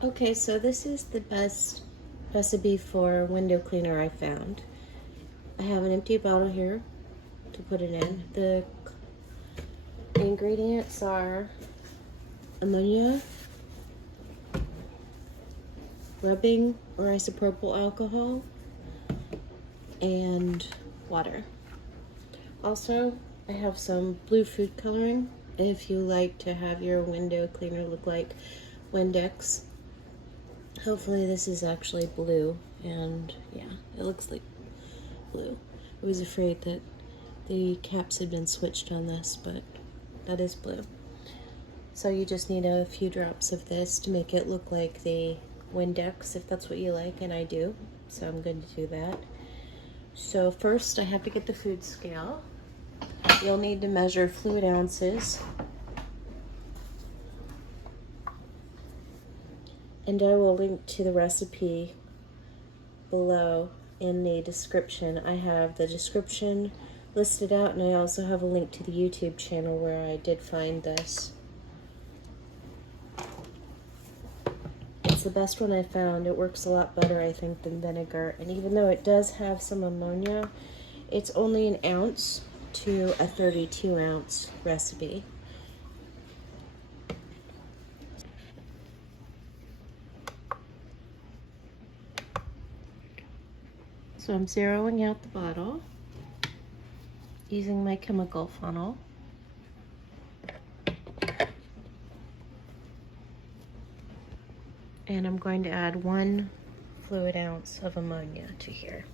Okay, so this is the best recipe for window cleaner I found. I have an empty bottle here to put it in. The ingredients are ammonia, rubbing or isopropyl alcohol, and water. Also, I have some blue food coloring if you like to have your window cleaner look like Windex. Hopefully this is actually blue, and yeah, it looks like blue. I was afraid that the caps had been switched on this, but that is blue. So you just need a few drops of this to make it look like the Windex, if that's what you like, and I do. So I'm going to do that. So first I have to get the food scale. You'll need to measure fluid ounces. And I will link to the recipe below in the description. I have the description listed out, and I also have a link to the YouTube channel where I did find this. It's the best one I found. It works a lot better, I think, than vinegar. And even though it does have some ammonia, it's only an ounce to a 32-ounce recipe. So I'm zeroing out the bottle using my chemical funnel. And I'm going to add 1 fluid ounce of ammonia to here.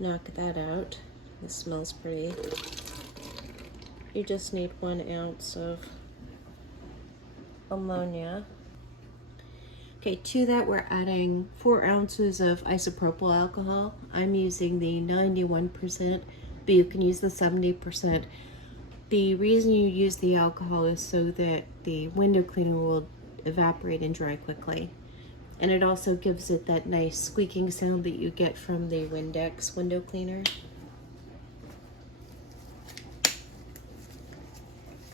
Knock that out. This smells pretty. You just need 1 ounce of ammonia. Okay, to that we're adding 4 ounces of isopropyl alcohol. I'm using the 91%, but you can use the 70%. The reason you use the alcohol is so that the window cleaner will evaporate and dry quickly. And it also gives it that nice squeaking sound that you get from the Windex window cleaner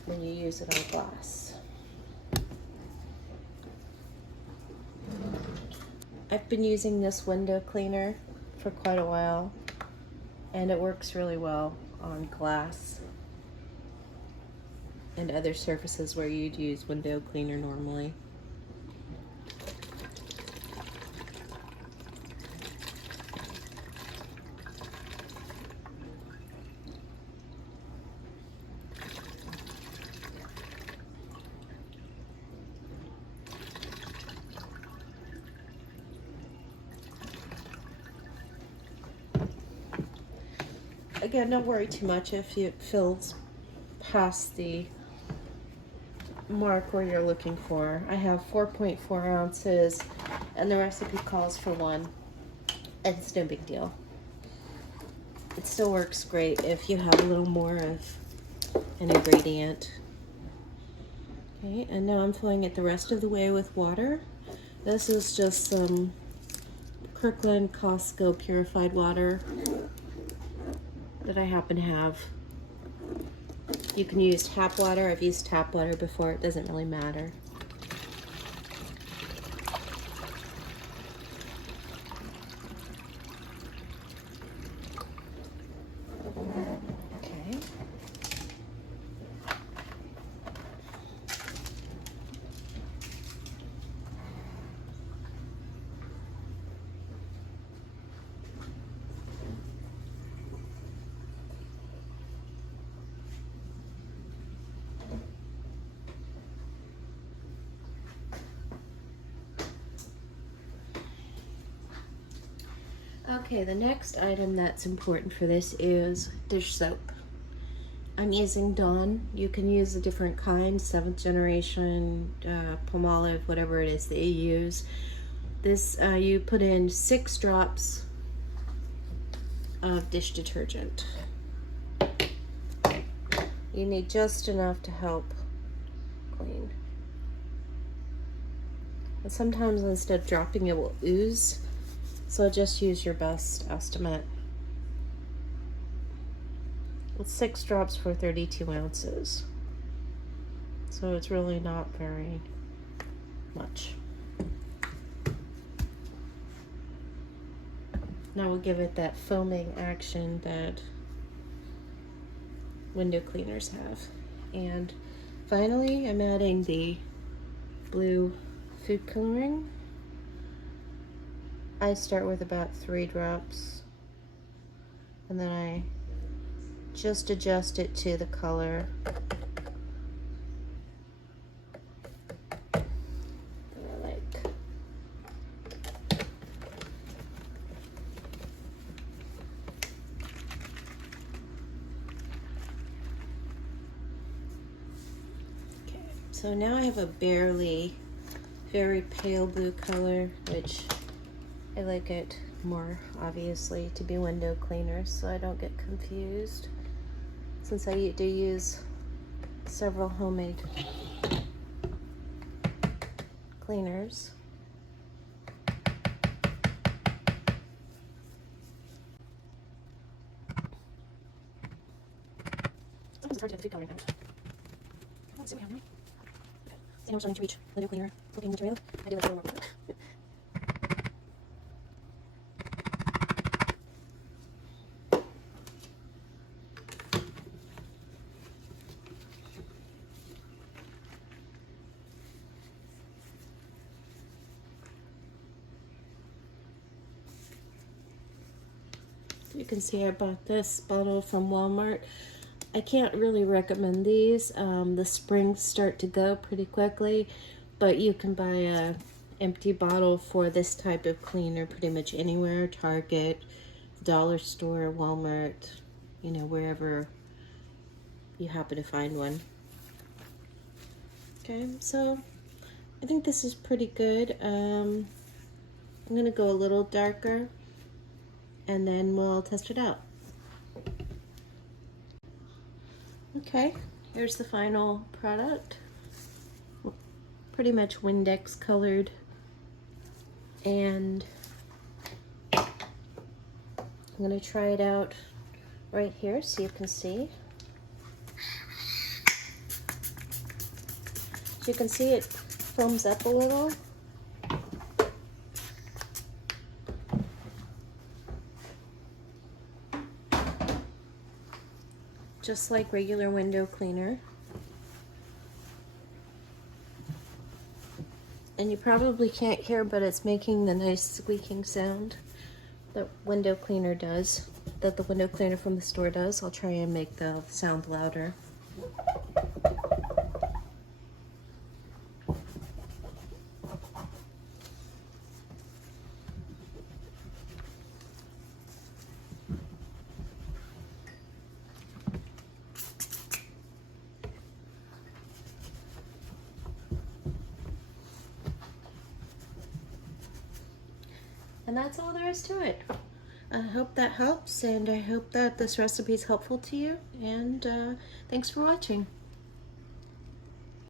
when you use it on glass. I've been using this window cleaner for quite a while, and it works really well on glass and other surfaces where you'd use window cleaner normally. Again, don't worry too much if it fills past the mark where you're looking for. I have 4.4 ounces, and the recipe calls for 1. It's no big deal. It still works great if you have a little more of an ingredient. Okay, and now I'm filling it the rest of the way with water. This is just some Kirkland Costco purified water that I happen to have. You can use tap water. I've used tap water before. It doesn't really matter. Okay. Okay, the next item that's important for this is dish soap. I'm using Dawn. You can use a different kind, 7th generation, Palmolive, whatever it is that you use. This, you put in 6 drops of dish detergent. You need just enough to help clean. And sometimes instead of dropping it will ooze, so just use your best estimate. It's 6 drops for 32 ounces. So it's really not very much. Now we'll give it that foaming action that window cleaners have. And finally, I'm adding the blue food coloring. I start with about 3 drops, and then I just adjust it to the color that I like. Okay, so now I have a very pale blue color, which I like it more obviously to be window cleaners so I don't get confused, since I do use several homemade cleaners. Sometimes it's hard to get the food coloring out. Let's see what we have now. I know I'm starting to reach window cleaner looking material. I do like a little more. You can see I bought this bottle from Walmart. I can't really recommend these. The springs start to go pretty quickly, but you can buy a empty bottle for this type of cleaner pretty much anywhere. Target, dollar store, Walmart, you know, wherever you happen to find one. Okay, so I think this is pretty good. I'm gonna go a little darker, and then we'll test it out. Okay, here's the final product. Pretty much Windex colored, and I'm gonna try it out right here so you can see. As you can see, it foams up a little. Just like regular window cleaner. And you probably can't hear, but it's making the nice squeaking sound that window cleaner does, that the window cleaner from the store does. I'll try and make the sound louder. And that's all there is to it. I hope that helps, and I hope that this recipe is helpful to you, and thanks for watching.